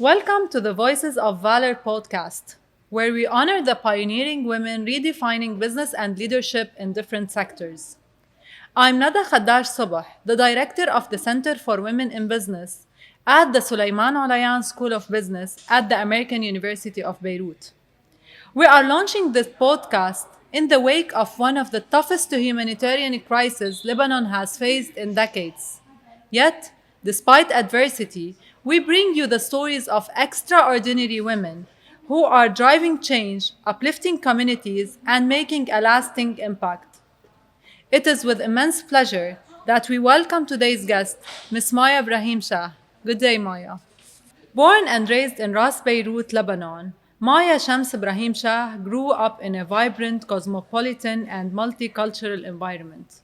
Welcome to the Voices of Valor podcast, where we honor the pioneering women redefining business and leadership in different sectors. I'm Nada Khaddar Sobah, the director of the Center for Women in Business at the Sulaiman Alayan School of Business at the American University of Beirut. We are launching this podcast in the wake of one of the toughest humanitarian crises Lebanon has faced in decades. Yet, despite adversity, we bring you the stories of extraordinary women who are driving change, uplifting communities, and making a lasting impact. It is with immense pleasure that we welcome today's guest, Ms. Maya Ibrahimchah. Good day, Maya. Born and raised in Ras Beirut, Lebanon, Maya Chams Ibrahimchah grew up in a vibrant, cosmopolitan, and multicultural environment.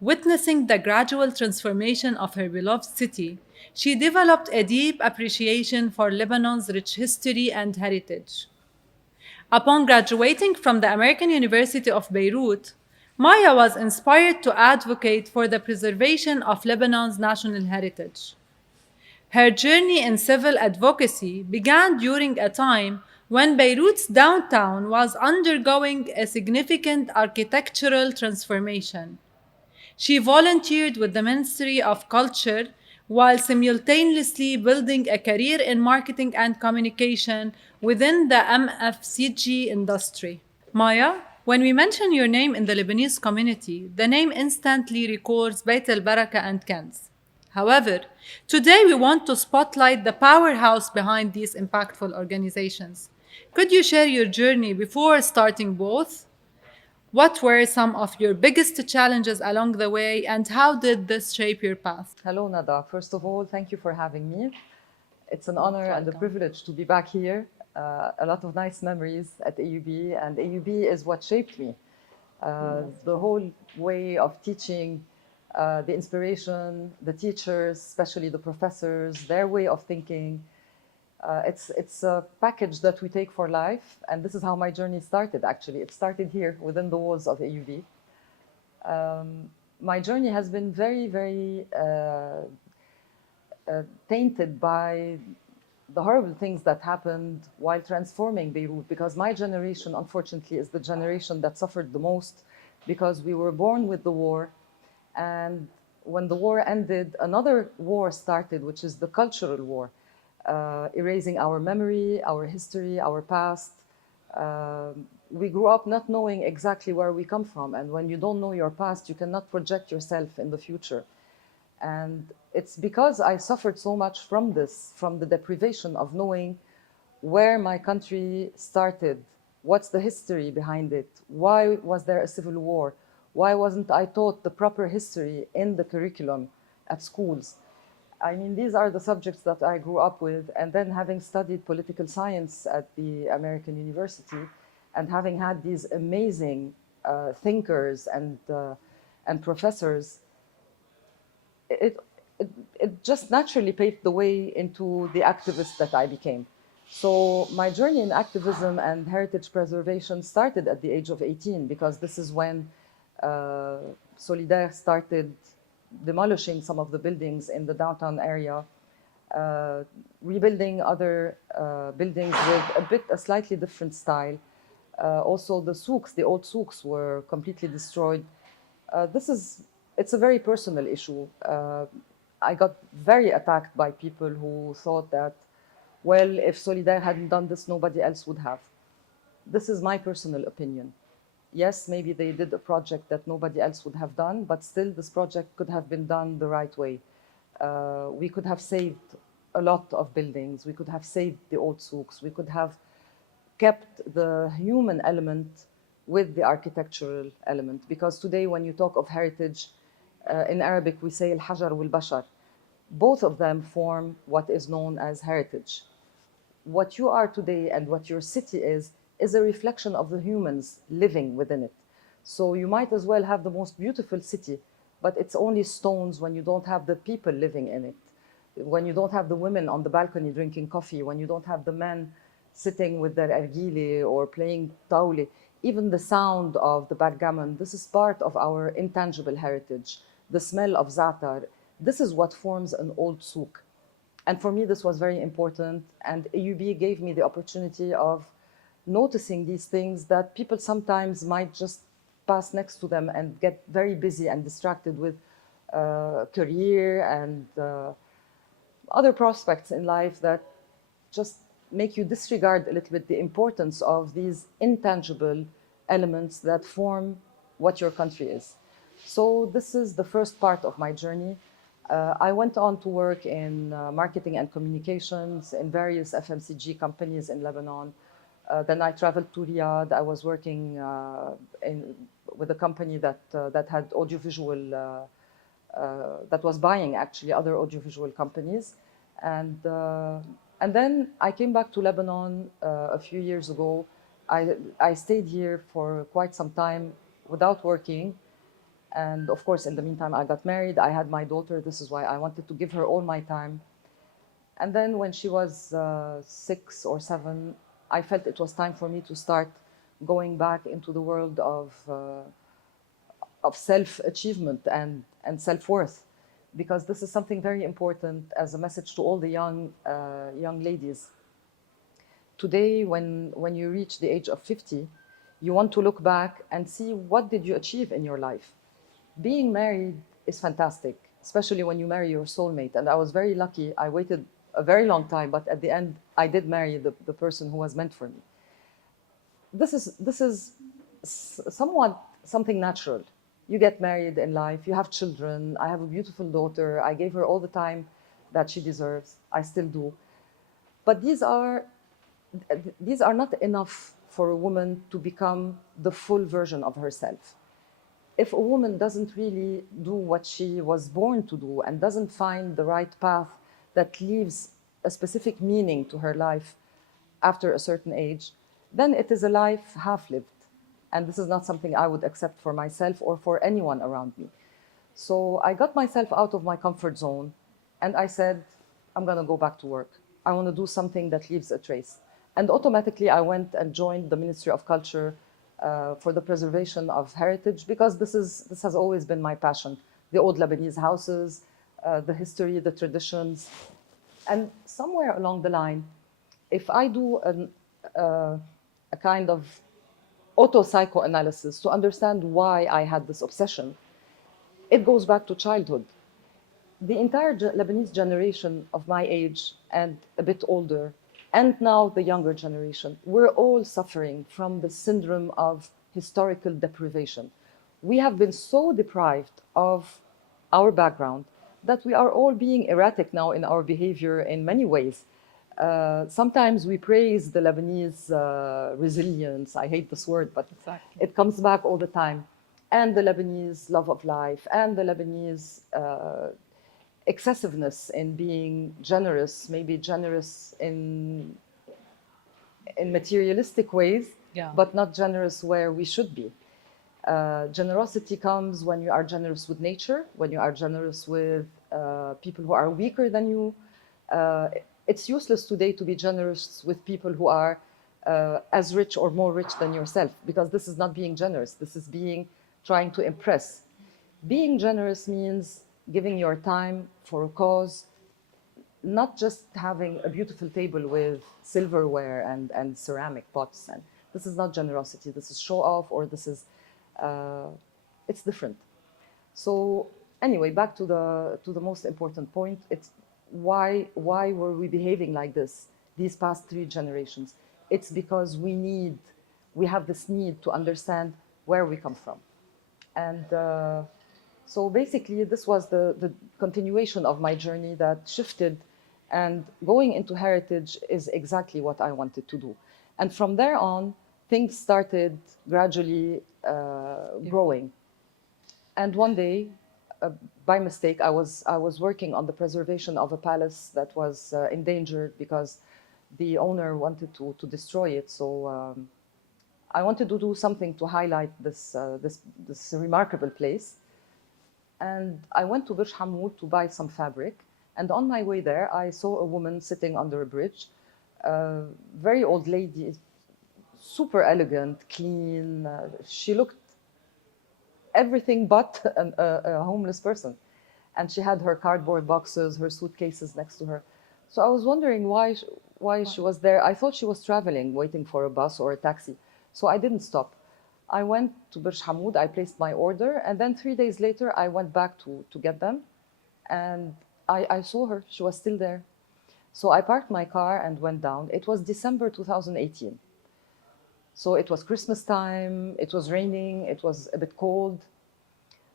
Witnessing the gradual transformation of her beloved city, she developed a deep appreciation for Lebanon's rich history and heritage. Upon graduating from the American University of Beirut, Maya was inspired to advocate for the preservation of Lebanon's national heritage. Her journey in civil advocacy began during a time when Beirut's downtown was undergoing a significant architectural transformation. She volunteered with the Ministry of Culture while simultaneously building a career in marketing and communication within the MFCG industry. Maya, when we mention your name in the Lebanese community, the name instantly recalls Beit Baraka and Kanz. However, today we want to spotlight the powerhouse behind these impactful organizations. Could you share your journey before starting both? What were some of your biggest challenges along the way, and how did this shape your path? Hello, Nada. First of all, thank you for having me. It's an honor and a privilege to be back here. A lot of nice memories at AUB, and AUB is what shaped me. The whole way of teaching, the inspiration, the teachers, especially the professors, their way of thinking. It's a package that we take for life, and this is how my journey started, actually. It started here within the walls of AUB. My journey has been very tainted by the horrible things that happened while transforming Beirut, because my generation, unfortunately, is the generation that suffered the most because we were born with the war. And when the war ended, another war started, which is the cultural war, erasing our memory, our history, our past. We grew up not knowing exactly where we come from. And when you don't know your past, you cannot project yourself in the future. And it's because I suffered so much from this, from the deprivation of knowing where my country started, what's the history behind it, why was there a civil war, why wasn't I taught the proper history in the curriculum at schools. I mean, these are the subjects that I grew up with. And then having studied political science at the American University and having had these amazing thinkers and professors, it, it just naturally paved the way into the activist that I became. So my journey in activism and heritage preservation started at the age of 18, because this is when Solidaire started demolishing some of the buildings in the downtown area, rebuilding other buildings with a slightly different style. Also the souks, the old souks, were completely destroyed. It's a very personal issue. I got very attacked by people who thought that, well, if Solidaire hadn't done this, nobody else would have. This is my personal opinion. Yes, maybe they did a project that nobody else would have done, but still this project could have been done the right way. We could have saved a lot of buildings. We could have saved the old souks. We could have kept the human element with the architectural element. Because today, when you talk of heritage, in Arabic, we say al-hajar wal-bashar. Both of them form what is known as heritage. What you are today and what your city is a reflection of the humans living within it. So you might as well have the most beautiful city, but it's only stones when you don't have the people living in it. When you don't have the women on the balcony drinking coffee, when you don't have the men sitting with their argile or playing taule, even the sound of the backgammon, this is part of our intangible heritage. The smell of za'atar, this is what forms an old souk. And for me, this was very important. And AUB gave me the opportunity of noticing these things that people sometimes might just pass next to them and get very busy and distracted with career and other prospects in life that just make you disregard a little bit the importance of these intangible elements that form what your country is. So this is the first part of my journey. I went on to work in marketing and communications in various FMCG companies in Lebanon. Then I traveled to Riyadh. I was working with a company that had audiovisual, that was buying actually other audiovisual companies. And then I came back to Lebanon a few years ago. I stayed here for quite some time without working. And of course, in the meantime, I got married. I had my daughter. This is why I wanted to give her all my time. And then when she was 6 or 7, I felt it was time for me to start going back into the world of self-achievement and self-worth, because this is something very important as a message to all the young ladies. Today, when you reach the age of 50, you want to look back and see what did you achieve in your life. Being married is fantastic, especially when you marry your soulmate. And I was very lucky. I waited a very long time, but at the end, I did marry the person who was meant for me. This is somewhat something natural. You get married in life, you have children. I have a beautiful daughter. I gave her all the time that she deserves. I still do. But these are not enough for a woman to become the full version of herself. If a woman doesn't really do what she was born to do and doesn't find the right path that leaves a specific meaning to her life after a certain age, then it is a life half-lived. And this is not something I would accept for myself or for anyone around me. So I got myself out of my comfort zone and I said, I'm going to go back to work. I want to do something that leaves a trace. And automatically I went and joined the Ministry of Culture for the preservation of heritage, because this has always been my passion. The old Lebanese houses, the history, the traditions. And somewhere along the line, if I do a kind of auto-psychoanalysis to understand why I had this obsession, it goes back to childhood. The entire Lebanese generation of my age and a bit older, and now the younger generation, we're all suffering from the syndrome of historical deprivation. We have been so deprived of our background that we are all being erratic now in our behavior in many ways. Sometimes we praise the Lebanese resilience. I hate this word, but Exactly. it comes back all the time. And the Lebanese love of life, and the Lebanese excessiveness in being generous, maybe generous in materialistic ways, Yeah. but not generous where we should be. Generosity comes when you are generous with nature, when you are generous with people who are weaker than you. It's useless today to be generous with people who are as rich or more rich than yourself, because this is not being generous. This is trying to impress. Being generous means giving your time for a cause, not just having a beautiful table with silverware and ceramic pots. And this is not generosity. This is show off, or this is, it's different. So anyway, back to the most important point. It's why were we behaving like this these past 3 generations? It's because we have this need to understand where we come from. And so basically, this was the continuation of my journey that shifted, and going into heritage is exactly what I wanted to do. And from there on, things started gradually growing. And one day, by mistake, I was working on the preservation of a palace that was endangered because the owner wanted to destroy it. So I wanted to do something to highlight this remarkable place. And I went to Burj Hammoud to buy some fabric. And on my way there, I saw a woman sitting under a bridge, a very old lady, super elegant, clean. She looked everything but a homeless person. And she had her cardboard boxes, her suitcases next to her. So I was wondering why she was there. I thought she was traveling, waiting for a bus or a taxi. So I didn't stop. I went to Burj Hamoud, I placed my order, and then 3 days later I went back to get them. And I saw her, she was still there. So I parked my car and went down. It was December 2018. So it was Christmas time, it was raining, it was a bit cold.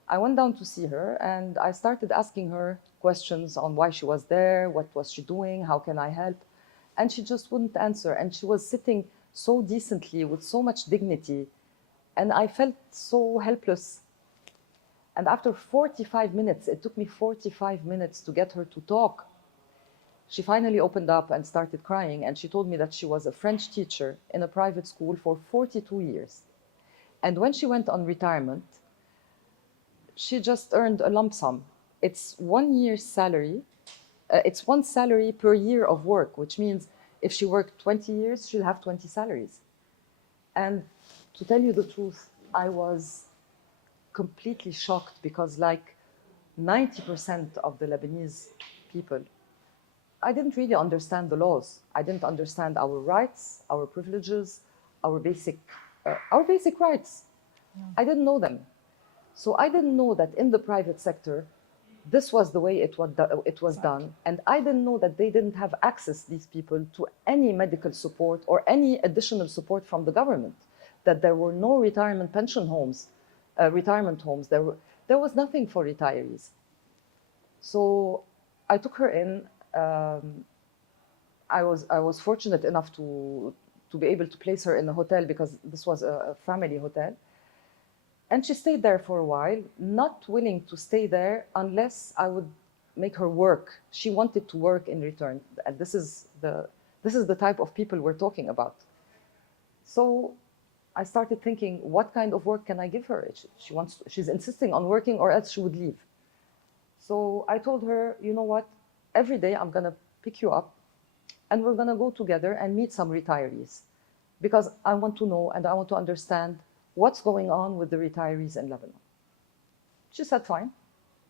I went down to see her and I started asking her questions on why she was there, what was she doing, how can I help? And she just wouldn't answer. And she was sitting so decently with so much dignity. And I felt so helpless. And after 45 minutes, it took me 45 minutes to get her to talk. She finally opened up and started crying. And she told me that she was a French teacher in a private school for 42 years. And when she went on retirement, she just earned a lump sum. It's 1 year's salary. It's one salary per year of work, which means if she worked 20 years, she'll have 20 salaries. And to tell you the truth, I was completely shocked because like 90% of the Lebanese people, I didn't really understand the laws. I didn't understand our rights, our privileges, our basic rights. I didn't know them. So I didn't know that in the private sector, this was the way it was done. And I didn't know that they didn't have access, these people, to any medical support or any additional support from the government, that there were no retirement pension homes, retirement homes. There was nothing for retirees. So I took her in. I was fortunate enough to be able to place her in a hotel because this was a family hotel. And she stayed there for a while, not willing to stay there unless I would make her work. She wanted to work in return. And this is the type of people we're talking about. So I started thinking, what kind of work can I give her? She's insisting on working or else she would leave. So I told her, you know what? Every day I'm going to pick you up and we're going to go together and meet some retirees because I want to know and I want to understand what's going on with the retirees in Lebanon. She said, fine.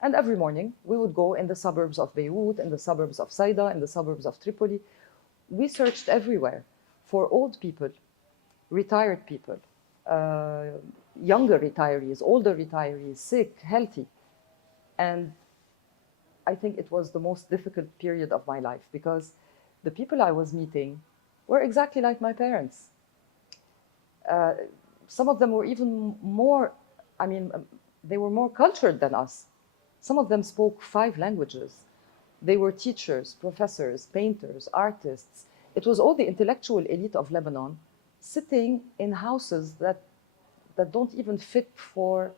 And every morning we would go in the suburbs of Beirut, in the suburbs of Saida, in the suburbs of Tripoli. We searched everywhere for old people, retired people, younger retirees, older retirees, sick, healthy. And I think it was the most difficult period of my life because the people I was meeting were exactly like my parents. Some of them were even more, they were more cultured than us. Some of them spoke 5 languages. They were teachers, professors, painters, artists. It was all the intellectual elite of Lebanon sitting in houses that don't even fit for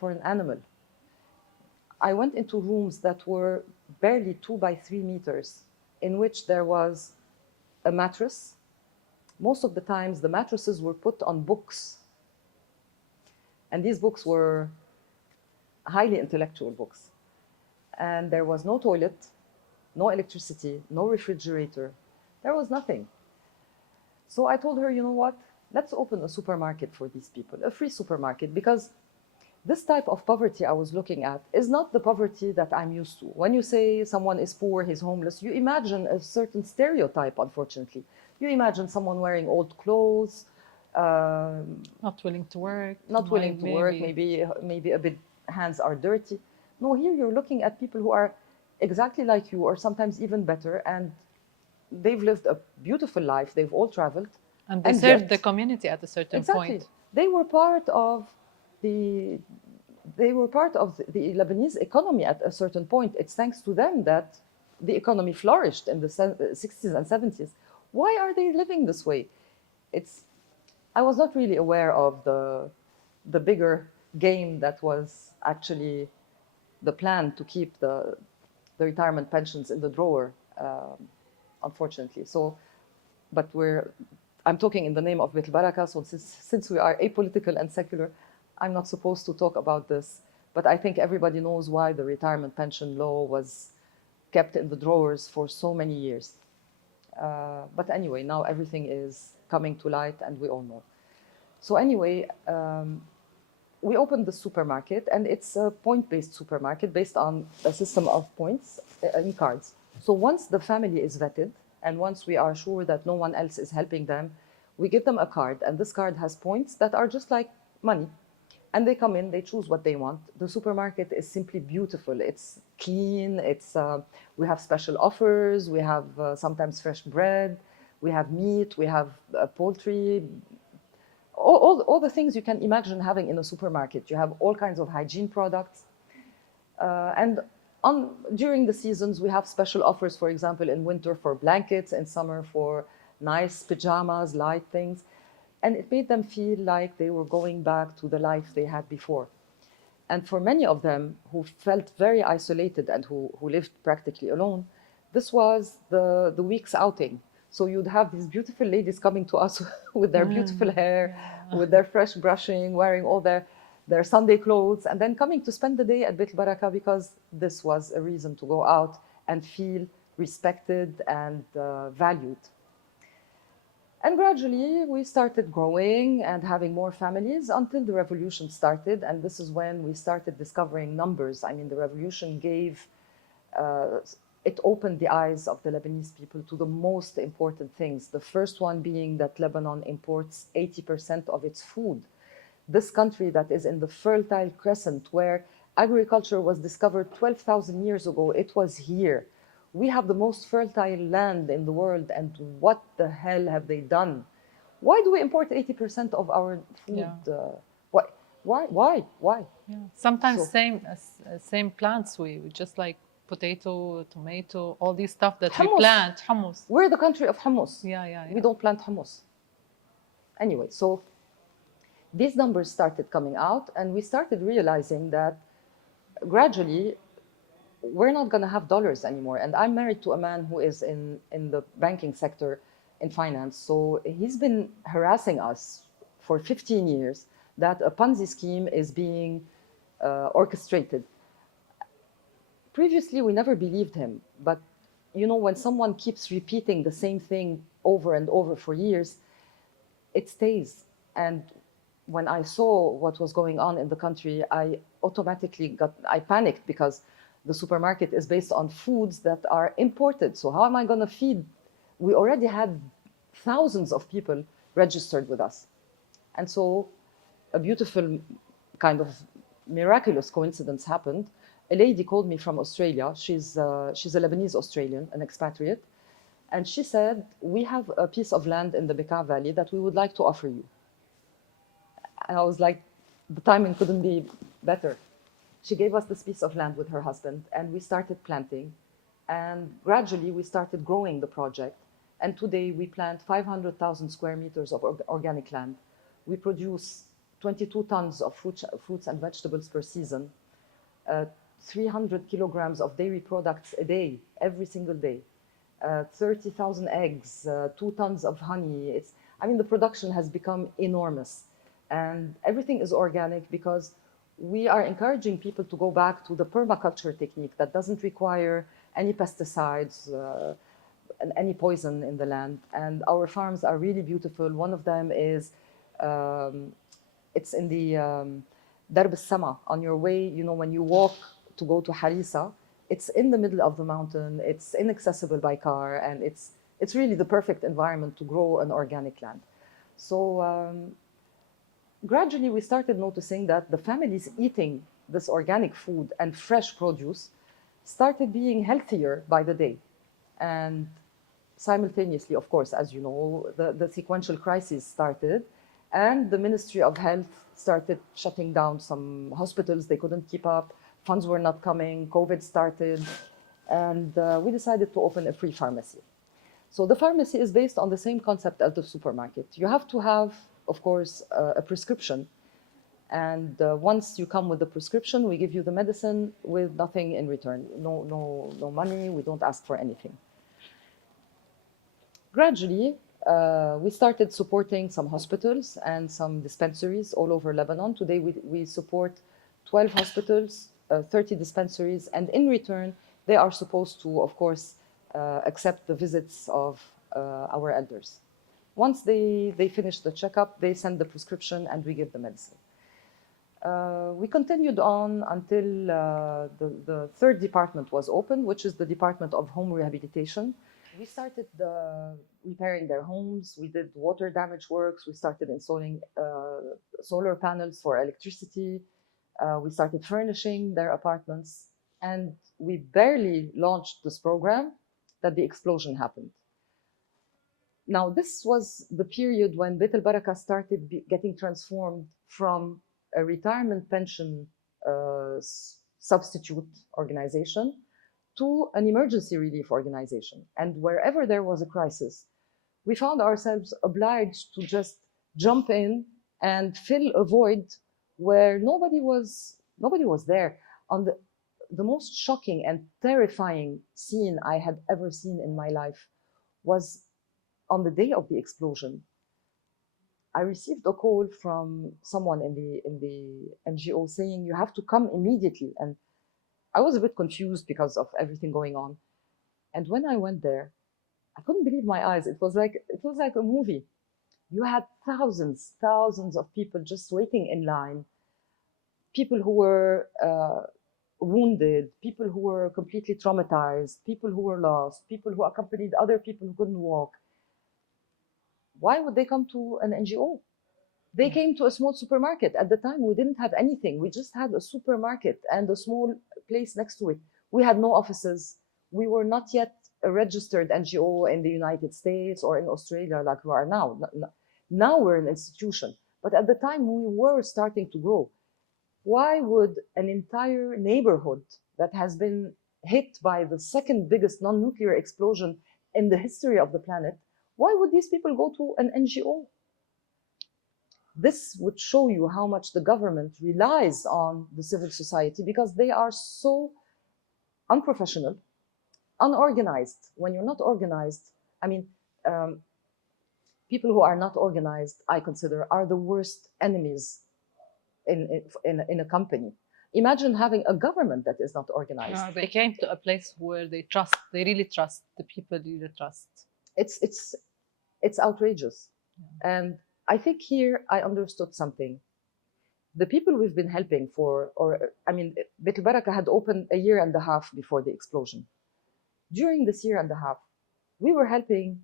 an animal. I went into rooms that were barely 2 by 3 meters, in which there was a mattress. Most of the times, the mattresses were put on books. And these books were highly intellectual books. And there was no toilet, no electricity, no refrigerator. There was nothing. So I told her, you know what? Let's open a supermarket for these people, a free supermarket, because this type of poverty I was looking at is not the poverty that I'm used to. When you say someone is poor, he's homeless, you imagine a certain stereotype, unfortunately. You imagine someone wearing old clothes, Not willing to work. not willing to work, maybe a bit hands are dirty. No, here you're looking at people who are exactly like you or sometimes even better, and they've lived a beautiful life. They've all traveled. And they served the community at a certain Exactly. point. They were part of the Lebanese economy at a certain point. It's thanks to them that the economy flourished in the 60s and 70s. Why are they living this way? I was not really aware of the bigger game that was actually the plan to keep the retirement pensions in the drawer, unfortunately. So, but I'm talking in the name of Beit Baraka, so since we are apolitical and secular, I'm not supposed to talk about this. But I think everybody knows why the retirement pension law was kept in the drawers for so many years. But anyway, now everything is coming to light and we all know. So anyway, we opened the supermarket, and it's a point-based supermarket based on a system of points in cards. So once the family is vetted, and once we are sure that no one else is helping them, we give them a card, and this card has points that are just like money. And they come in, they choose what they want. The supermarket is simply beautiful. It's clean. We have special offers. We have sometimes fresh bread. We have meat. We have poultry. All the things you can imagine having in a supermarket. You have all kinds of hygiene products. And during the seasons, we have special offers, for example, in winter for blankets, in summer for nice pajamas, light things. And it made them feel like they were going back to the life they had before. And for many of them who felt very isolated and who lived practically alone, this was the week's outing. So you'd have these beautiful ladies coming to us with their beautiful hair, with their fresh brushing, wearing all their Sunday clothes, and then coming to spend the day at Beit Baraka because this was a reason to go out and feel respected and valued. And gradually we started growing and having more families until the revolution started. And this is when we started discovering numbers. I mean, the revolution it opened the eyes of the Lebanese people to the most important things. The first one being that Lebanon imports 80% of its food. This country that is in the Fertile Crescent, where agriculture was discovered 12,000 years ago, it was here. We have the most fertile land in the world, and what the hell have they done? Why do we import 80% of our food? Yeah. Why? Yeah. Sometimes So- same plants. We just like potato, tomato, all these stuff that we Hummus. plant. Hummus. We're the country of hummus. Yeah. We don't plant hummus. Anyway, so these numbers started coming out, and we started realizing that gradually we're not going to have dollars anymore. And I'm married to a man who is in the banking sector, in finance. So he's been harassing us for 15 years that a Ponzi scheme is being orchestrated. Previously, we never believed him. But, you know, when someone keeps repeating the same thing over and over for years, it stays. And when I saw what was going on in the country, I panicked because the supermarket is based on foods that are imported. So how am I going to feed? We already had thousands of people registered with us. And so a beautiful kind of miraculous coincidence happened. A lady called me from Australia. She's a Lebanese Australian, an expatriate. And she said, we have a piece of land in the Bekaa Valley that we would like to offer you. And I was like, the timing couldn't be better. She gave us this piece of land with her husband, and we started planting. And gradually, we started growing the project. And today, we plant 500,000 square meters of organic land. We produce 22 tons of fruits and vegetables per season, 300 kilograms of dairy products a day, every single day, 30,000 eggs, 2 tons of honey. The production has become enormous. And everything is organic because we are encouraging people to go back to the permaculture technique that doesn't require any pesticides and any poison in the land. And our farms are really beautiful. One of them is, it's in the Darb al-Sama, on your way, you know, when you walk to go to Harissa, it's in the middle of the mountain, it's inaccessible by car, and it's really the perfect environment to grow an organic land. So gradually we started noticing that the families eating this organic food and fresh produce started being healthier by the day. And simultaneously, of course, as you know, the sequential crisis started, and the Ministry of Health started shutting down some hospitals. They couldn't keep up, funds were not coming, COVID started, and we decided to open a free pharmacy. So the pharmacy is based on the same concept as the supermarket. You have to have, of course, a prescription. And once you come with the prescription, we give you the medicine with nothing in return. No money, we don't ask for anything. Gradually, we started supporting some hospitals and some dispensaries all over Lebanon. Today, we support 12 hospitals, 30 dispensaries, and in return, they are supposed to, of course, accept the visits of our elders. Once they finish the checkup, they send the prescription and we give the medicine. We continued on until the third department was opened, which is the Department of Home Rehabilitation. We started repairing their homes. We did water damage works. We started installing solar panels for electricity. We started furnishing their apartments. And we barely launched this program that the explosion happened. Now, this was the period when Beit Baraka started getting transformed from a retirement pension substitute organization to an emergency relief organization. And wherever there was a crisis, we found ourselves obliged to just jump in and fill a void where nobody was there. On the most shocking and terrifying scene I had ever seen in my life was on the day of the explosion. I received a call from someone in the NGO saying, you have to come immediately. And I was a bit confused because of everything going on. And when I went there, I couldn't believe my eyes. It was like a movie. You had thousands of people just waiting in line. People who were wounded, people who were completely traumatized, people who were lost, people who accompanied other people who couldn't walk. Why would they come to an NGO? They came to a small supermarket. At the time, we didn't have anything. We just had a supermarket and a small place next to it. We had no offices. We were not yet a registered NGO in the United States or in Australia like we are now. Now we're an institution. But at the time, we were starting to grow. Why would an entire neighborhood that has been hit by the second biggest non-nuclear explosion in the history of the planet, why would these people go to an NGO? This would show you how much the government relies on the civil society because they are so unprofessional, unorganized. When you're not organized, I mean, people who are not organized, I consider, are the worst enemies in a company. Imagine having a government that is not organized. They came to a place where they really trust, the people really trust. It's outrageous. Yeah. And I think here I understood something. The people we've been helping Beit Baraka had opened a year and a half before the explosion. During this year and a half, we were helping,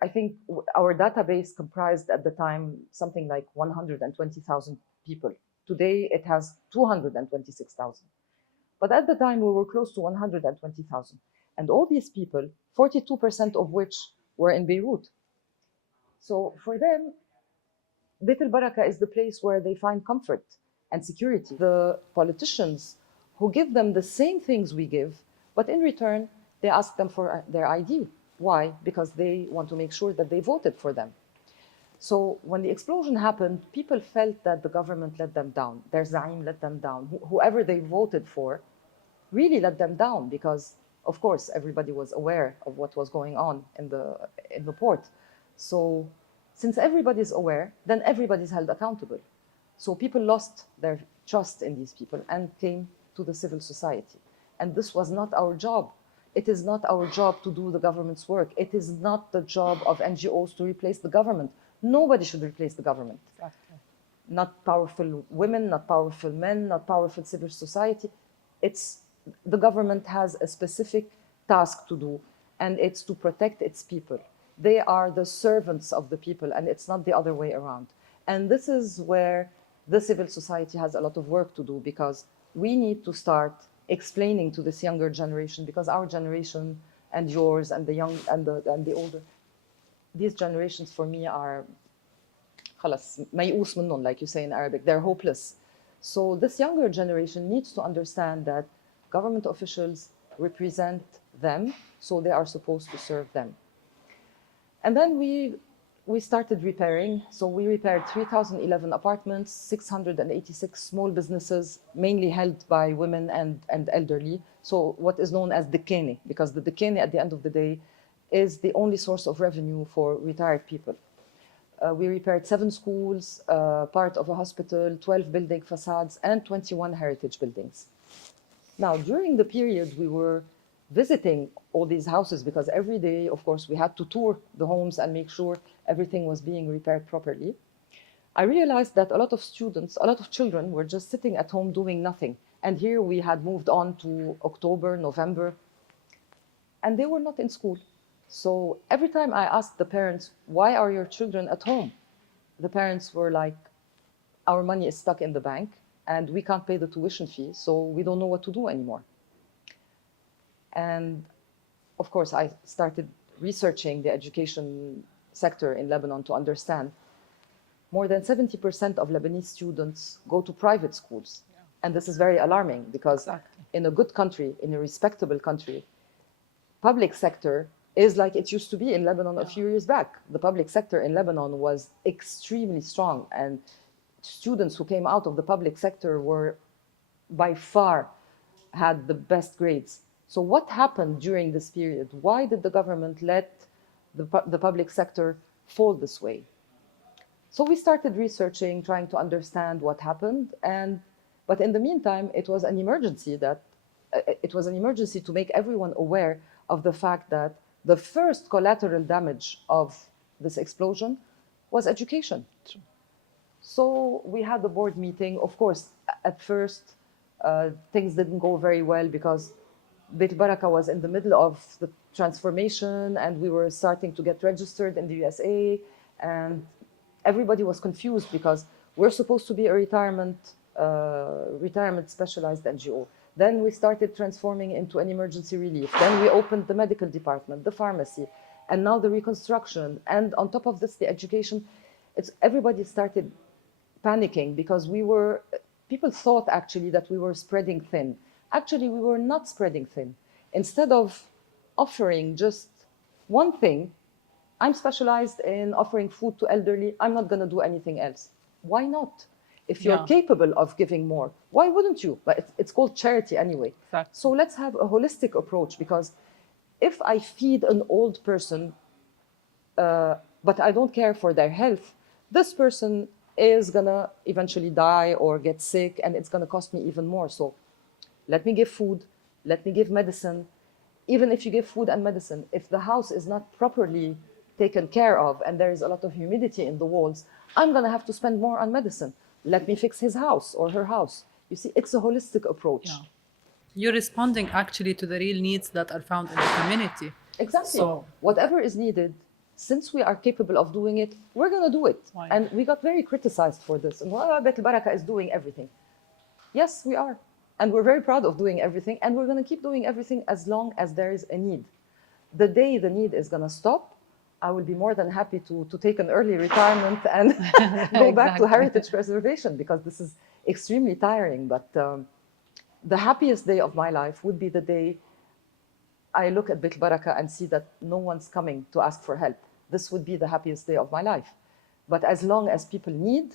I think our database comprised at the time something like 120,000 people. Today it has 226,000. But at the time we were close to 120,000. And all these people, 42% of which were in Beirut. So for them, Beit Baraka is the place where they find comfort and security. The politicians who give them the same things we give, but in return, they ask them for their ID. Why? Because they want to make sure that they voted for them. So when the explosion happened, people felt that the government let them down. Their Zaim let them down. Whoever they voted for really let them down because, of course, everybody was aware of what was going on in the port. So since everybody's aware, then everybody's held accountable. So people lost their trust in these people and came to the civil society. And this was not our job. It is not our job to do the government's work. It is not the job of NGOs to replace the government. Nobody should replace the government. Exactly. Not powerful women, not powerful men, not powerful civil society. The government has a specific task to do, and it's to protect its people. They are the servants of the people, and it's not the other way around. And this is where the civil society has a lot of work to do, because we need to start explaining to this younger generation, because our generation and yours and the young and the older, these generations for me are خلاص ميؤوس منهم, like you say in Arabic. They're hopeless. So this younger generation needs to understand that government officials represent them, so they are supposed to serve them. And then we started repairing. So we repaired 3,011 apartments, 686 small businesses, mainly held by women and elderly. So what is known as Dekene, because the Dekene at the end of the day is the only source of revenue for retired people. We repaired 7 schools, part of a hospital, 12 building facades, and 21 heritage buildings. Now, during the period we were visiting all these houses, because every day, of course, we had to tour the homes and make sure everything was being repaired properly. I realized that a lot of students, a lot of children were just sitting at home doing nothing. And here we had moved on to October, November, and they were not in school. So every time I asked the parents, why are your children at home? The parents were like, our money is stuck in the bank and we can't pay the tuition fee, so we don't know what to do anymore. And of course, I started researching the education sector in Lebanon to understand more than 70% of Lebanese students go to private schools. Yeah. And this is very alarming because exactly. In a good country, in a respectable country, public sector is like it used to be in Lebanon a few years back. The public sector in Lebanon was extremely strong, and students who came out of the public sector were by far had the best grades. So what happened during this period? Why did the government let the public sector fall this way? So we started researching, trying to understand what happened. But in the meantime, it was an emergency to make everyone aware of the fact that the first collateral damage of this explosion was education. True. So we had the board meeting. Of course, at first, things didn't go very well because Beit Baraka was in the middle of the transformation and we were starting to get registered in the USA, and everybody was confused because we're supposed to be a retirement specialized NGO. Then we started transforming into an emergency relief. Then we opened the medical department, the pharmacy, and now the reconstruction. And on top of this, the education. Everybody started panicking because people thought actually that we were spreading thin. Actually, we were not spreading thin. Instead of offering just one thing, I'm specialized in offering food to elderly. I'm not going to do anything else. Why not? If you're capable of giving more, why wouldn't you? But it's called charity anyway. Exactly. So let's have a holistic approach, because if I feed an old person, but I don't care for their health, this person is going to eventually die or get sick, and it's going to cost me even more. So let me give food, let me give medicine. Even if you give food and medicine, if the house is not properly taken care of and there is a lot of humidity in the walls, I'm going to have to spend more on medicine. Let me fix his house or her house. You see, it's a holistic approach. Yeah. You're responding actually to the real needs that are found in the community. Exactly. So whatever is needed, since we are capable of doing it, we're going to do it. Why? And we got very criticized for this. And Beit Baraka is doing everything. Yes, we are. And we're very proud of doing everything. And we're going to keep doing everything as long as there is a need. The day the need is going to stop, I will be more than happy to take an early retirement and go back to heritage preservation, because this is extremely tiring. But the happiest day of my life would be the day I look at Beit Baraka and see that no one's coming to ask for help. This would be the happiest day of my life. But as long as people need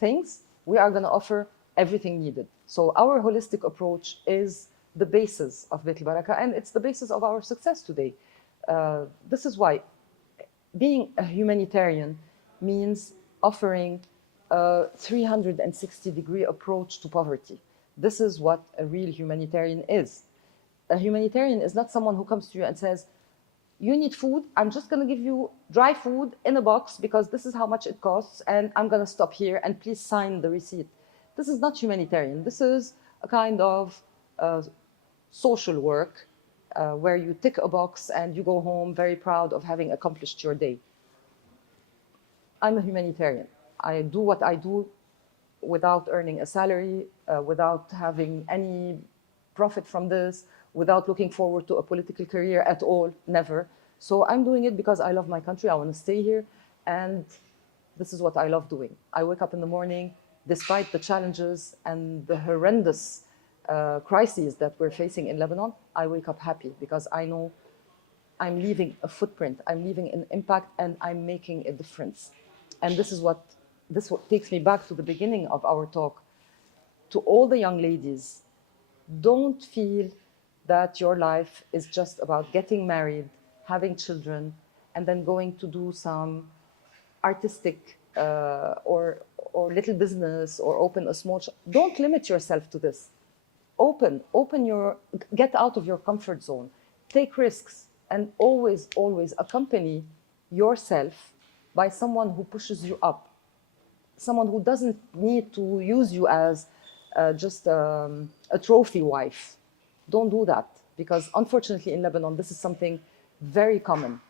things, we are going to offer everything needed. So our holistic approach is the basis of Beit Baraka, and it's the basis of our success today. This is why being a humanitarian means offering a 360-degree approach to poverty. This is what a real humanitarian is. A humanitarian is not someone who comes to you and says, you need food, I'm just going to give you dry food in a box because this is how much it costs, and I'm going to stop here and please sign the receipt. This is not humanitarian. This is a kind of social work where you tick a box and you go home very proud of having accomplished your day. I'm a humanitarian. I do what I do without earning a salary, without having any profit from this, without looking forward to a political career at all, never. So I'm doing it because I love my country, I want to stay here, and this is what I love doing. I wake up in the morning, despite the challenges and the horrendous crises that we're facing in Lebanon, I wake up happy because I know I'm leaving a footprint, I'm leaving an impact, and I'm making a difference. And this what takes me back to the beginning of our talk. To all the young ladies, don't feel that your life is just about getting married, having children, and then going to do some artistic or little business or open a small shop. Don't limit yourself to this. Get out of your comfort zone, take risks, and always accompany yourself by someone who pushes you up. someone who doesn't need to use you as just a trophy wife. Don't do that, because unfortunately in Lebanon, this is something very common.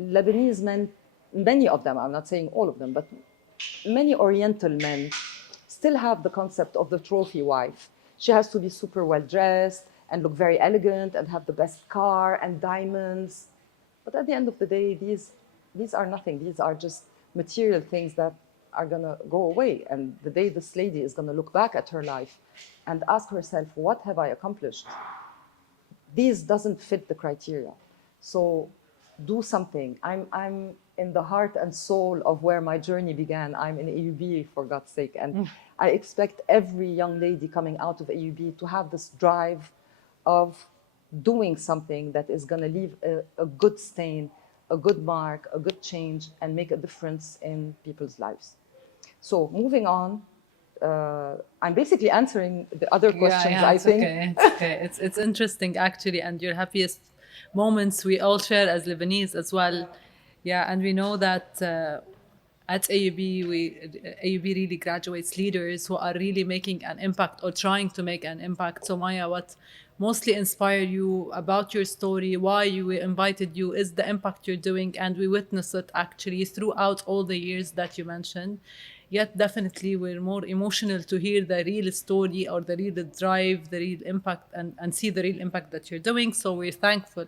Lebanese men, many of them, I'm not saying all of them, but many Oriental men still have the concept of the trophy wife. She has to be super well dressed and look very elegant and have the best car and diamonds. But at the end of the day, these are nothing. These are just material things that are gonna go away. And the day this lady is gonna look back at her life and ask herself, what have I accomplished? These doesn't fit the criteria. So do something. I'm in the heart and soul of where my journey began. I'm in AUB, for God's sake. And I expect every young lady coming out of AUB to have this drive of doing something that is going to leave a good stain, a good mark, a good change, and make a difference in people's lives. So moving on, I'm basically answering the other questions, Yeah, I it's think. okay. It's okay. It's interesting actually, and your happiest moments we all share as Lebanese as well. Yeah, and we know that at AUB, AUB really graduates leaders who are really making an impact or trying to make an impact. So Maya, what mostly inspired you about your story, why we invited you, is the impact you're doing, and we witness it actually throughout all the years that you mentioned. Yet definitely we're more emotional to hear the real story or the real drive, the real impact, and see the real impact that you're doing. So we're thankful.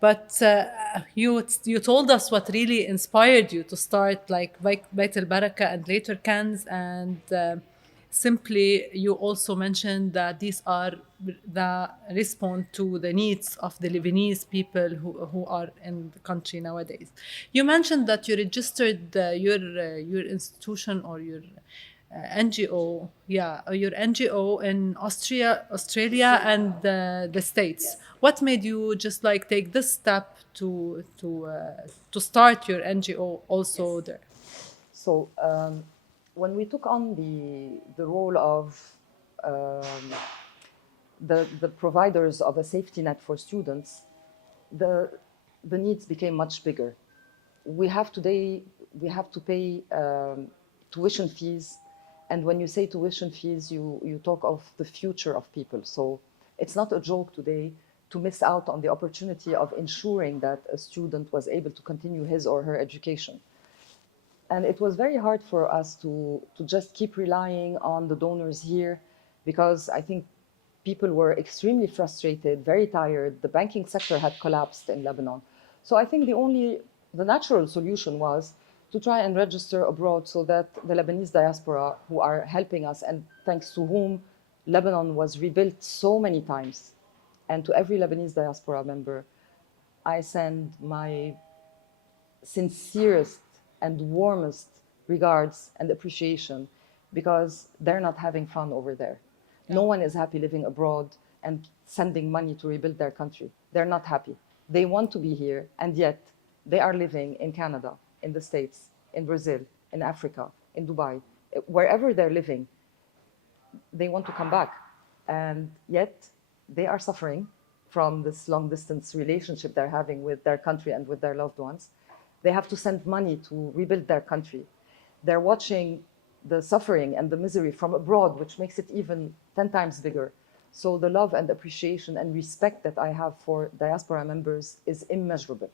But you told us what really inspired you to start like Beit Baraka and later Kanz, and simply you also mentioned that these are the respond to the needs of the Lebanese people who are in the country nowadays. You mentioned that you registered your institution or your NGO, yeah, your NGO in Australia, and the States. What made you just like take this step to start your NGO also there? So when we took on the role of um, the providers of a safety net for students, the the needs became much bigger. We have today we have to pay tuition fees, and when you say tuition fees, you talk of the future of people. So it's not a joke today to miss out on the opportunity of ensuring that a student was able to continue his or her education. And it was very hard for us to just keep relying on the donors here, because I think people were extremely frustrated, very tired. The banking sector had collapsed in Lebanon. So I think the natural solution was to try and register abroad so that the Lebanese diaspora who are helping us, and thanks to whom Lebanon was rebuilt so many times, and to every Lebanese diaspora member, I send my sincerest and warmest regards and appreciation, because they're not having fun over there. No one is happy living abroad and sending money to rebuild their country. They're not happy. They want to be here, and yet they are living in Canada, in the States, in Brazil, in Africa, in Dubai. Wherever they're living, they want to come back. And yet they are suffering from this long distance relationship they're having with their country and with their loved ones. They have to send money to rebuild their country. They're watching the suffering and the misery from abroad, which makes it even 10 times bigger. So the love and appreciation and respect that I have for diaspora members is immeasurable.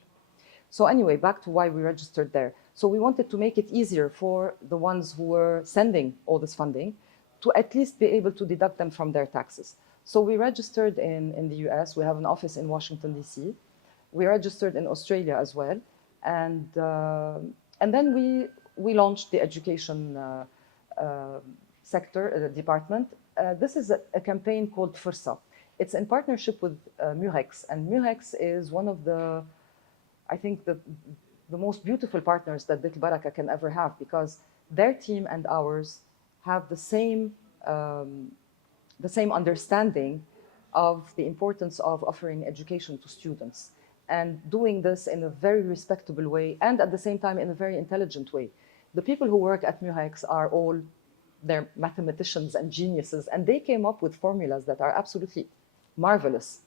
So anyway, back to why we registered there. So we wanted to make it easier for the ones who were sending all this funding to at least be able to deduct them from their taxes. So we registered in the US. We have an office in Washington, D.C. We registered in Australia as well. And then we launched the education sector, department. This is a campaign called Fursa. It's in partnership with Murex. And Murex is one of I think, the most beautiful partners that Beit Baraka can ever have, because their team and ours have the same understanding of the importance of offering education to students, and doing this in a very respectable way, and at the same time in a very intelligent way. The people who work at Murex are all, they're mathematicians and geniuses, and they came up with formulas that are absolutely marvelous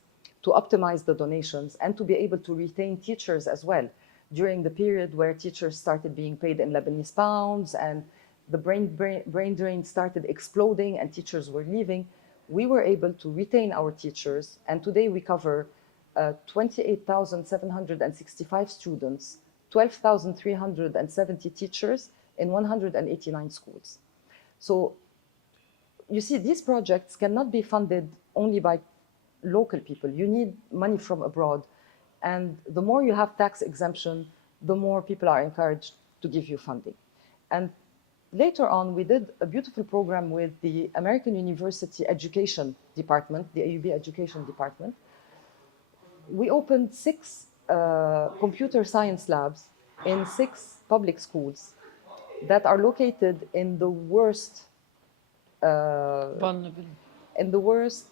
to optimize the donations and to be able to retain teachers as well. during the period where teachers started being paid in Lebanese pounds and the brain drain started exploding and teachers were leaving, we were able to retain our teachers. And today we cover 28,765 students, 12,370 teachers in 189 schools. So you see, these projects cannot be funded only by local people. You need money from abroad. And the more you have tax exemption, the more people are encouraged to give you funding. And later on, we did a beautiful program with the American University Education Department, the AUB Education Department. We opened 6 computer science labs in 6 public schools that are located in the worst Vulnerable. in the worst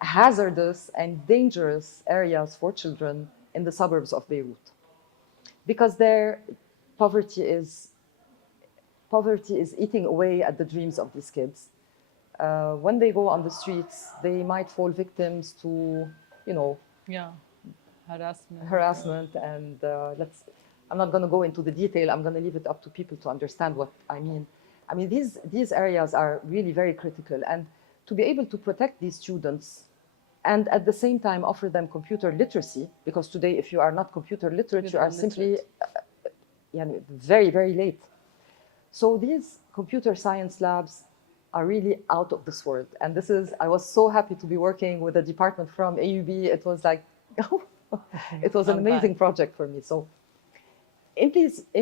hazardous and dangerous areas for children in the suburbs of Beirut, because there poverty is eating away at the dreams of these kids. When they go on the streets, they might fall victims to, Yeah. Harassment. harassment and I'm not going to go into the detail. I'm going to leave it up to people to understand what I mean. I mean, these areas are really very critical, and to be able to protect these students and at the same time offer them computer literacy, because today if you are not computer literate, you are simply very, very late. So these computer science labs are really out of this world. And I was so happy to be working with a department from AUB. It was like, it was an amazing project for me. So in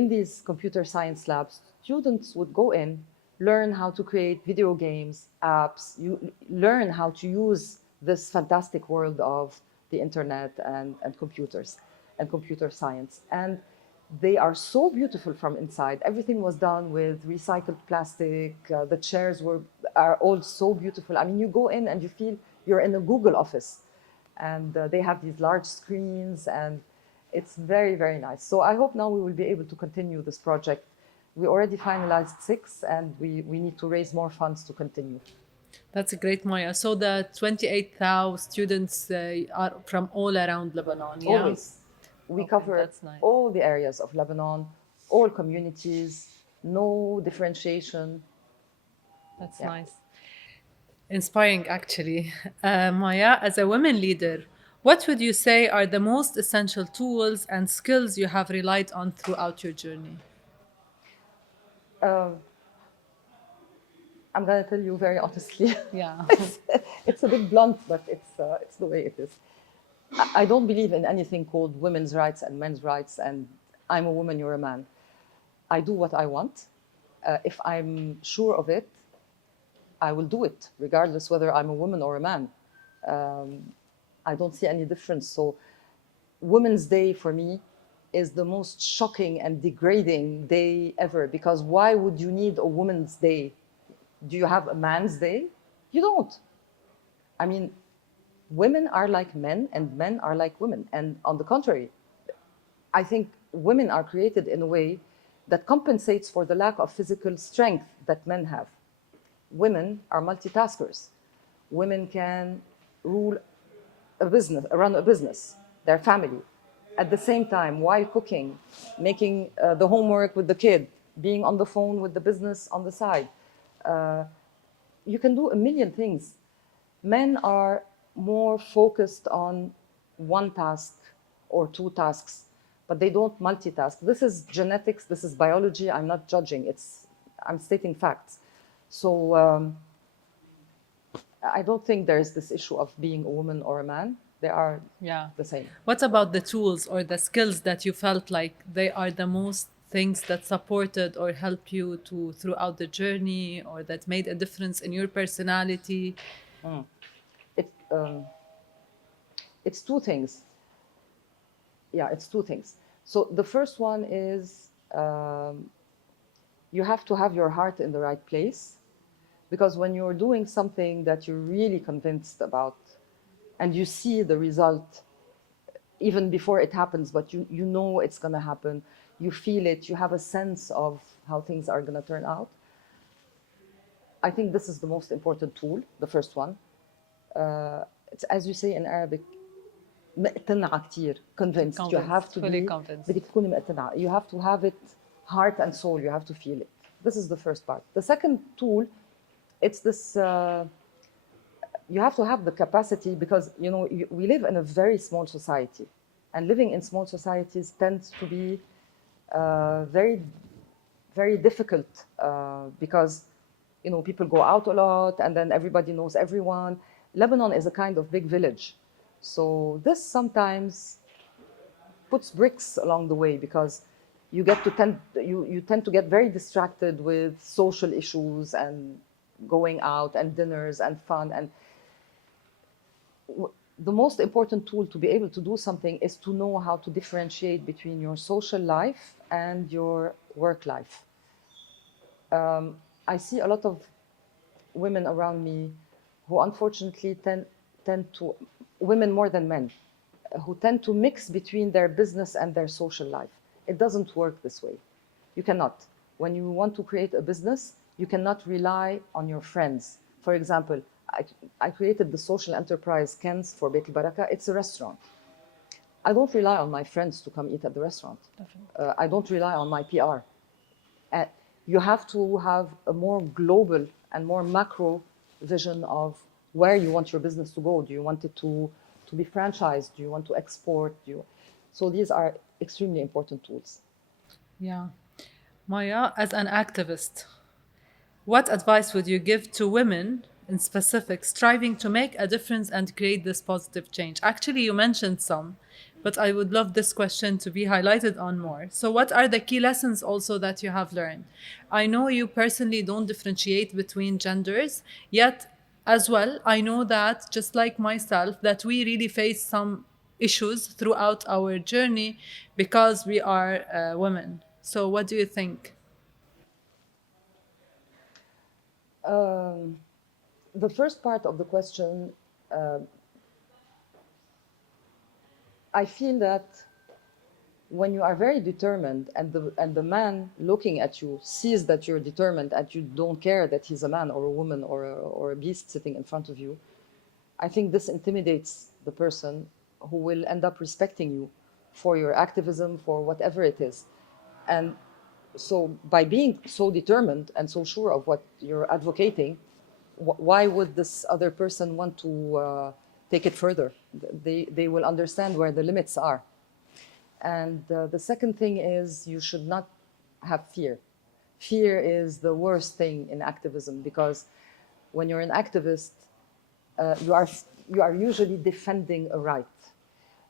these computer science labs, students would go in, learn how to create video games, apps, you learn how to use this fantastic world of the internet and computers and computer science. And they are so beautiful from inside. Everything was done with recycled plastic. The chairs are all so beautiful. I mean, you go in and you feel you're in a Google office. And they have these large screens, and it's very, very nice. So I hope now we will be able to continue this project. We already finalized 6, and we need to raise more funds to continue. That's great, Maya. So the 28,000 students are from all around Lebanon, yeah? Always. We Okay, cover that's nice. all the areas of Lebanon, all communities, no differentiation. That's Yeah. nice. Inspiring, actually. Maya, as a women leader, what would you say are the most essential tools and skills you have relied on throughout your journey? I'm going to tell you very honestly. Yeah. It's a bit blunt, but it's the way it is. I don't believe in anything called women's rights and men's rights, and I'm a woman, you're a man. I do what I want. If I'm sure of it, I will do it, regardless whether I'm a woman or a man. I don't see any difference. So Women's Day for me is the most shocking and degrading day ever, because why would you need a Women's Day? Do you have a man's day? You don't. I mean, women are like men and men are like women. And on the contrary, I think women are created in a way that compensates for the lack of physical strength that men have. Women are multitaskers. Women can run a business, their family, at the same time while cooking, making the homework with the kid, being on the phone with the business on the side. You can do a million things. Men are more focused on one task or 2 tasks, but they don't multitask. This is genetics, this is biology. I'm not judging, I'm stating facts. So I don't think there's this issue of being a woman or a man. They are the same. What about the tools or the skills that you felt like they are the most things that supported or helped you throughout the journey, or that made a difference in your personality? It, it's 2 things. Yeah, it's 2 things. So the first one is you have to have your heart in the right place, because when you're doing something that you're really convinced about and you see the result even before it happens, but you know it's going to happen, you feel it, you have a sense of how things are going to turn out. I think this is the most important tool, the first one. It's, as you say in Arabic, مقتنعة كتير, convinced. You have Convinced, to fully be, convinced. بدك تكوني مقتنعة. You have to have it heart and soul. You have to feel it. This is the first part. The second tool, it's this, you have to have the capacity because, you know, we live in a very small society. And living in small societies tends to be very, very difficult because, you know, people go out a lot and then everybody knows everyone. Lebanon is a kind of big village. So this sometimes puts bricks along the way because you tend to get very distracted with social issues and going out and dinners and fun. And the most important tool to be able to do something is to know how to differentiate between your social life and your work life. I see a lot of women around me who unfortunately tend to, women more than men, who tend to mix between their business and their social life. It doesn't work this way. You cannot. When you want to create a business, you cannot rely on your friends. For example, I created the social enterprise Kanz for Beit Baraka. It's a restaurant. I don't rely on my friends to come eat at the restaurant. I don't rely on my PR. You have to have a more global and more macro vision of where you want your business to go. Do you want it to be franchised? Do you want to export? So these are extremely important tools. Yeah. Maya, as an activist, what advice would you give to women in specific striving to make a difference and create this positive change? Actually, you mentioned some, but I would love this question to be highlighted on more. So, what are the key lessons also that you have learned? I know you personally don't differentiate between genders, yet as well, I know that just like myself, that we really face some issues throughout our journey because we are women. So, what do you think? Um, the first part of the question, I feel that when you are very determined and the man looking at you sees that you're determined and you don't care that he's a man or a woman or a beast sitting in front of you, I think this intimidates the person who will end up respecting you for your activism, for whatever it is. And so by being so determined and so sure of what you're advocating, why would this other person want to take it further? They will understand where the limits are. And the second thing is you should not have fear. Fear is the worst thing in activism because when you're an activist, you are usually defending a right.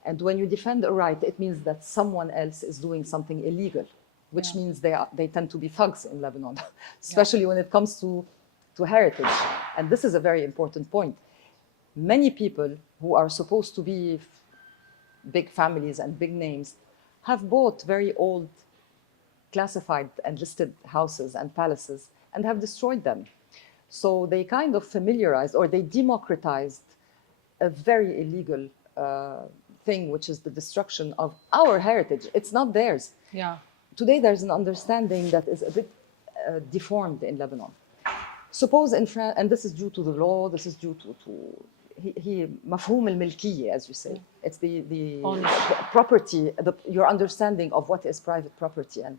And when you defend a right, it means that someone else is doing something illegal, which means they tend to be thugs in Lebanon, especially when it comes to heritage. And this is a very important point. Many people who are supposed to be big families and big names have bought very old classified and listed houses and palaces and have destroyed them. So they kind of familiarized or they democratized a very illegal thing, which is the destruction of our heritage. It's not theirs. Yeah. Today, there's an understanding that is a bit deformed in Lebanon. Suppose in France, and this is due to the law, this is due to مفهوم الملكية, as you say. It's the property, your understanding of what is private property. And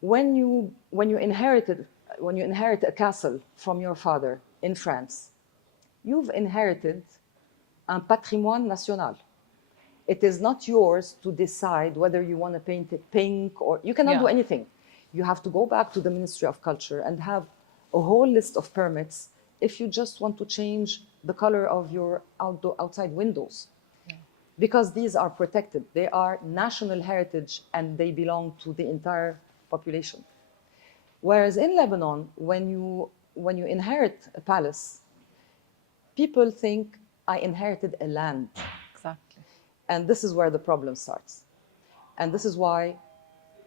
when you inherit a castle from your father in France, you've inherited un patrimoine national. It is not yours to decide whether you want to paint it pink or you cannot do anything. You have to go back to the Ministry of Culture and have a whole list of permits if you just want to change the color of your outside windows. Because these are protected. They are national heritage and they belong to the entire population. Whereas in Lebanon, when you inherit a palace, people think I inherited a land. Exactly. And this is where the problem starts. And this is why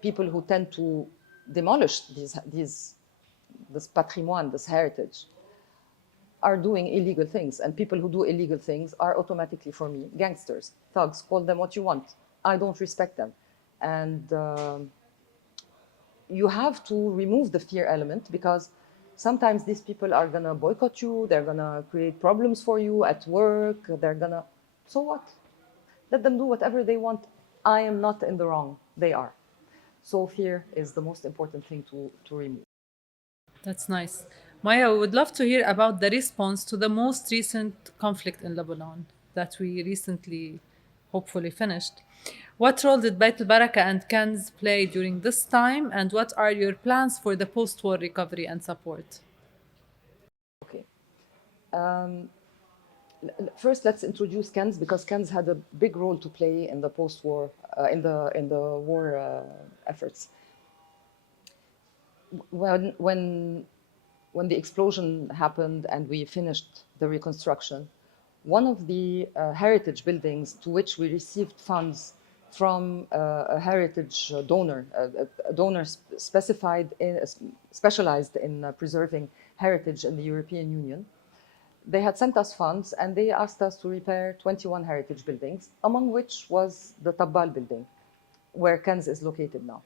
people who tend to demolish this patrimoine, this heritage, are doing illegal things. And people who do illegal things are automatically, for me, gangsters, thugs, call them what you want. I don't respect them. And you have to remove the fear element because sometimes these people are going to boycott you, they're going to create problems for you at work, they're going to, so what? Let them do whatever they want. I am not in the wrong. They are. So fear is the most important thing to remove. That's nice. Maya, we would love to hear about the response to the most recent conflict in Lebanon that we recently hopefully finished. What role did Beit Baraka and Kanz play during this time, and what are your plans for the post war recovery and support? Okay. Um, First, let's introduce Kanz because Kanz had a big role to play in the post-war, in the war efforts. When the explosion happened and we finished the reconstruction, one of the heritage buildings to which we received funds from a heritage donor, a donor specialized in preserving heritage in the European Union. They had sent us funds and they asked us to repair 21 heritage buildings, among which was the Tabbal building, where Kanz is located now.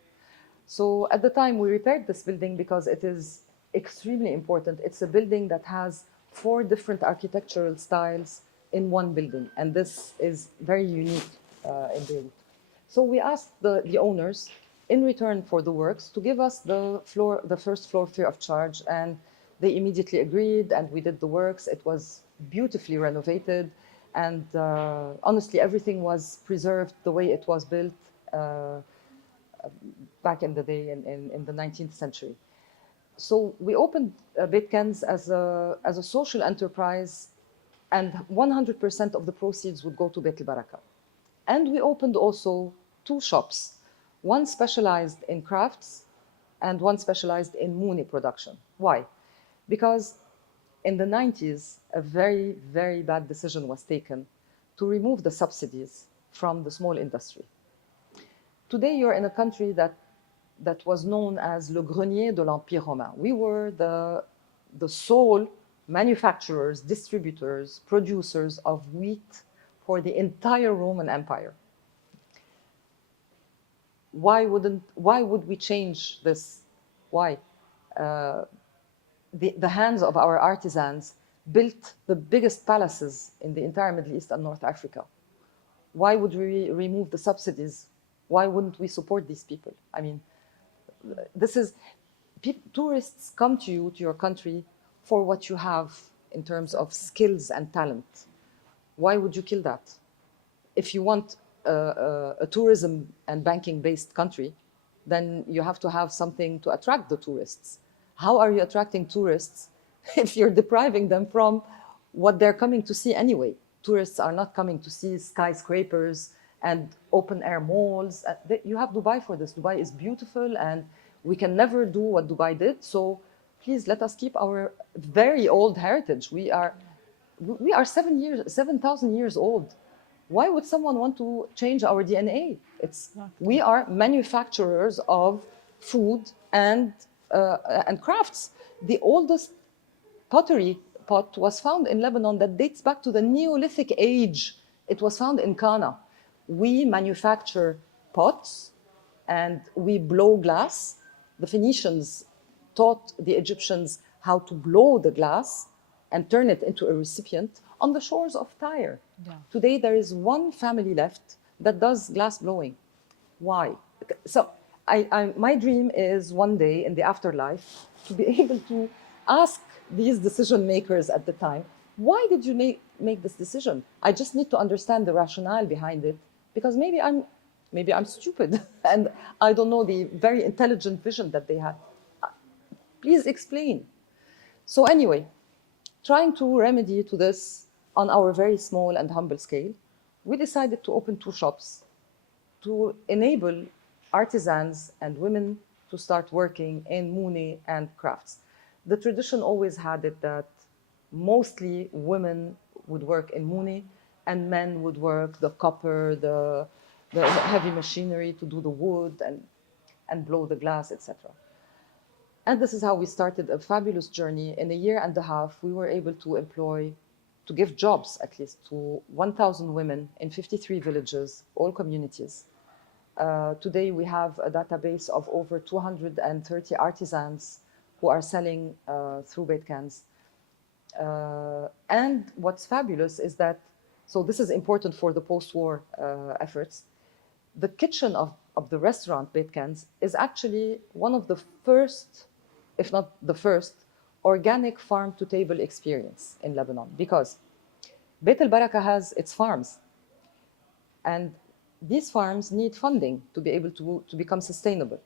So at the time, we repaired this building because it is extremely important. It's a building that has 4 different architectural styles in one building, and this is very unique in Beirut. So we asked the owners, in return for the works, to give us the first floor free of charge, and they immediately agreed, and we did the works. It was beautifully renovated, and honestly, everything was preserved the way it was built back in the day in the 19th century. So we opened Beit Kanz as a social enterprise, and 100% of the proceeds would go to Beit Baraka. And we opened also 2 shops, one specialized in crafts and one specialized in Mooni production. Why? Because in the 90s, a very, very bad decision was taken to remove the subsidies from the small industry. Today, you're in a country that was known as le grenier de l'Empire Romain. We were the sole manufacturers, distributors, producers of wheat for the entire Roman Empire. Why would we change this? Why? The hands of our artisans built the biggest palaces in the entire Middle East and North Africa. Why would we remove the subsidies? Why wouldn't we support these people? I mean, tourists come to you, to your country, for what you have in terms of skills and talent. Why would you kill that? If you want a tourism and banking-based country, then you have to have something to attract the tourists. How are you attracting tourists if you're depriving them from what they're coming to see anyway? Tourists are not coming to see skyscrapers and open-air malls. You have Dubai for this. Dubai is beautiful, and we can never do what Dubai did. So please let us keep our very old heritage. We are 7,000 years old. Why would someone want to change our DNA? We are manufacturers of food and crafts. The oldest pottery pot was found in Lebanon that dates back to the Neolithic age. It was found in Kana. We manufacture pots and we blow glass. The Phoenicians taught the Egyptians how to blow the glass and turn it into a recipient on the shores of Tyre. Yeah. Today, there is one family left that does glass blowing. Why? So my dream is one day in the afterlife to be able to ask these decision makers at the time, why did you make this decision? I just need to understand the rationale behind it, because maybe I'm stupid and I don't know the very intelligent vision that they had. Please explain. So anyway, trying to remedy to this on our very small and humble scale, we decided to open 2 shops to enable artisans and women to start working in Mooni and crafts. The tradition always had it that mostly women would work in Mooni and men would work the copper, the heavy machinery to do the wood and blow the glass, etc. And this is how we started a fabulous journey. In a year and a half, we were able to give jobs at least to 1,000 women in 53 villages, all communities. Today, we have a database of over 230 artisans who are selling through Beit Kanz. And what's fabulous is that So this is important for the post-war efforts. The kitchen of the restaurant Beit Kanz is actually one of the first, if not the first, organic farm-to-table experience in Lebanon, because Beit Baraka has its farms, and these farms need funding to be able to become sustainable.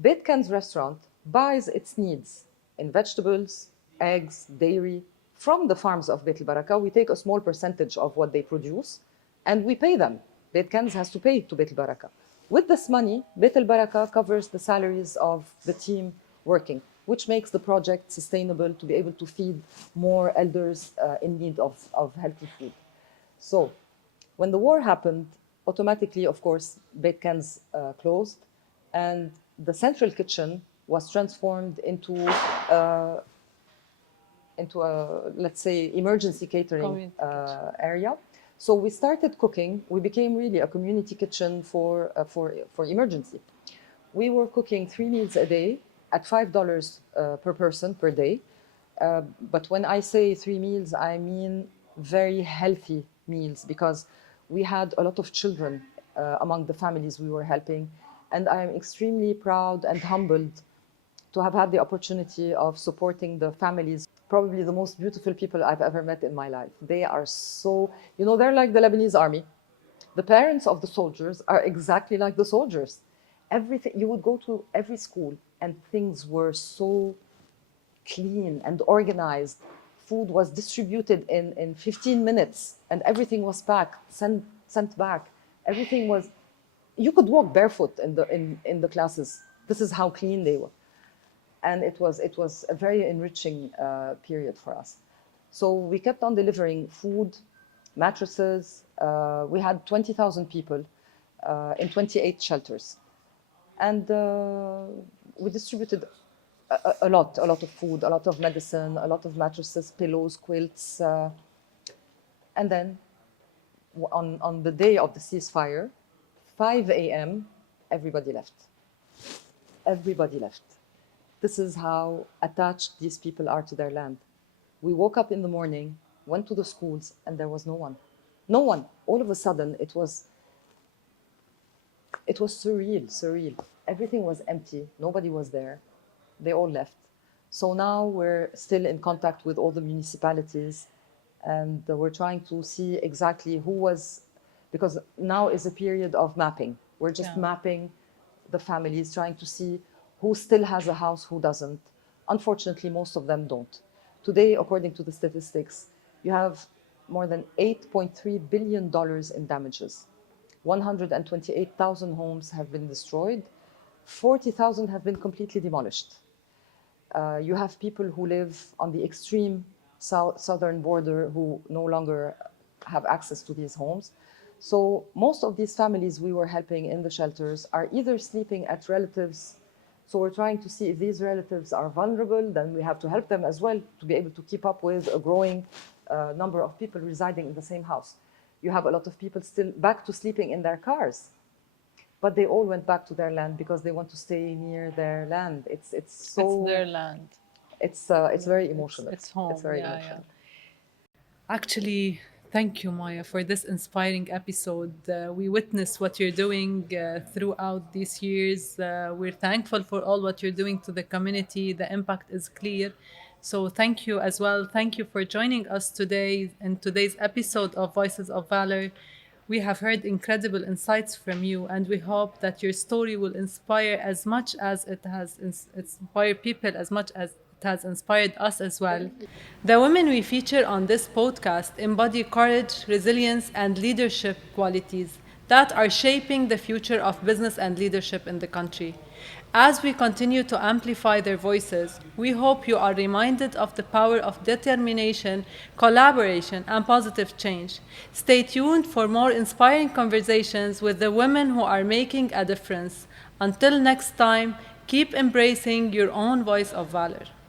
Beit Kanz restaurant buys its needs in vegetables, eggs, dairy from the farms of Beit Baraka. We take a small percentage of what they produce and we pay them. Beit Kanz has to pay to Beit Baraka. With this money, Beit Baraka covers the salaries of the team working, which makes the project sustainable to be able to feed more elders in need of healthy food. So when the war happened, automatically, of course, Beit Kanz closed, and the central kitchen was transformed into a, let's say, emergency catering area. So we started cooking. We became really a community kitchen for emergency. We were cooking 3 meals a day at $5 per person per day. But when I say 3 meals, I mean very healthy meals, because we had a lot of children among the families we were helping. And I am extremely proud and humbled to have had the opportunity of supporting the families. Probably the most beautiful people I've ever met in my life. They are so, they're like the Lebanese army. The parents of the soldiers are exactly like the soldiers. Everything, you would go to every school and things were so clean and organized. Food was distributed in 15 minutes and everything was packed, sent back. Everything was, you could walk barefoot in the classes. This is how clean they were. And it was a very enriching period for us. So we kept on delivering food, mattresses. We had 20,000 people in 28 shelters. And we distributed a lot of food, a lot of medicine, a lot of mattresses, pillows, quilts. And then on the day of the ceasefire, 5 a.m., everybody left. Everybody left. This is how attached these people are to their land. We woke up in the morning, went to the schools, and there was no one. No one. All of a sudden, it was surreal. Everything was empty. Nobody was there. They all left. So now we're still in contact with all the municipalities, and we're trying to see exactly who was, because now is a period of mapping. We're just mapping the families, trying to see who still has a house, who doesn't. Unfortunately, most of them don't. Today, according to the statistics, you have more than $8.3 billion in damages. 128,000 homes have been destroyed. 40,000 have been completely demolished. You have people who live on the extreme southern border who no longer have access to these homes. So most of these families we were helping in the shelters are either sleeping at relatives. So we're trying to see if these relatives are vulnerable, then we have to help them as well to be able to keep up with a growing number of people residing in the same house. You have a lot of people still back to sleeping in their cars, but they all went back to their land because they want to stay near their land. It's their land. It's very emotional. It's home. It's very emotional. Actually, thank you, Maya, for this inspiring episode. We witnessed what you're doing throughout these years. We're thankful for all what you're doing to the community. The impact is clear. So thank you as well. Thank you for joining us today in today's episode of Voices of Valor. We have heard incredible insights from you, and we hope that your story will inspire as much as it has inspired people, as much as it has inspired us as well. The women we feature on this podcast embody courage, resilience, and leadership qualities that are shaping the future of business and leadership in the country. As we continue to amplify their voices, we hope you are reminded of the power of determination, collaboration, and positive change. Stay tuned for more inspiring conversations with the women who are making a difference. Until next time, keep embracing your own voice of valor.